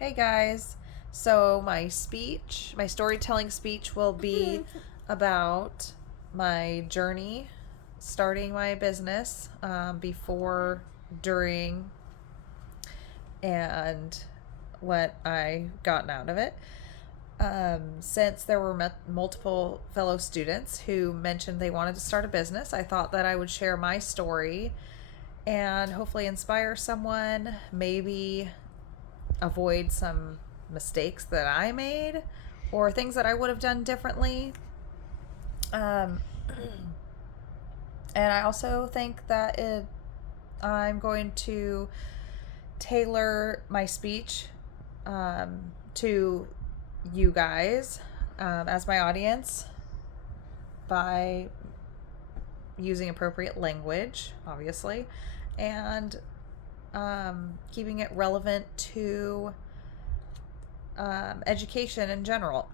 Hey guys. So my storytelling speech will be about my journey starting my business, before, during, and what I gotten out of it. Since there were multiple fellow students who mentioned they wanted to start a business, I thought that I would share my story and hopefully inspire someone, maybe avoid some mistakes that I made or things that I would have done differently. Um, and I also think that I'm going to tailor my speech, to you guys, as my audience, by using appropriate language, obviously, and keeping it relevant to education in general.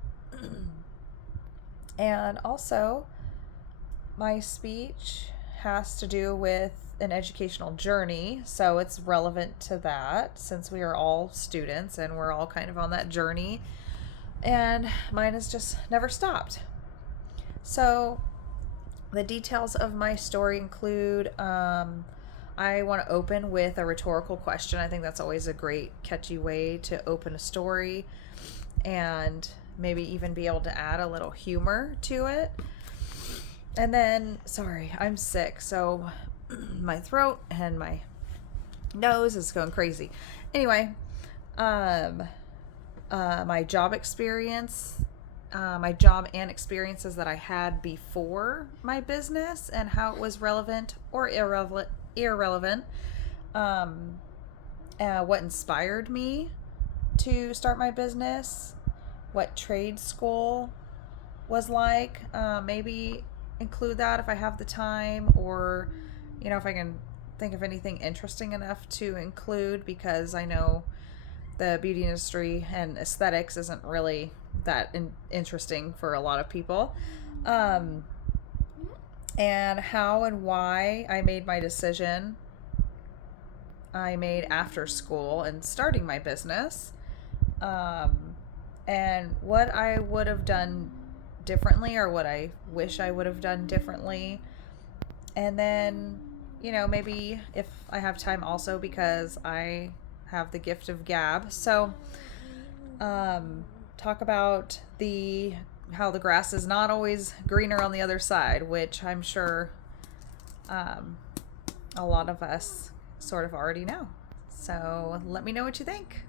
And also, my speech has to do with an educational journey, so it's relevant to that since we are all students and we're all kind of on that journey. And mine has just never stopped. So, the details of my story include, I want to open with a rhetorical question. I think that's always a great, catchy way to open a story, and maybe even be able to add a little humor to it. And then, sorry, I'm sick, so my throat and my nose is going crazy. Anyway, um, my job experience, my job and experiences that I had before my business, and how it was relevant or irrelevant. Um, what inspired me to start my business, what trade school was like. Maybe include that if I have the time, or if I can think of anything interesting enough to include, because I know the beauty industry and aesthetics isn't really that interesting for a lot of people. Um, and how and why I made my decision I made after school and starting my business. Um, and what I would have done differently, or what I wish I would have done differently. And then, maybe if I have time also, because I have the gift of gab. So, talk about the how the grass is not always greener on the other side, which I'm sure, um, a lot of us sort of already know. So let me know what you think.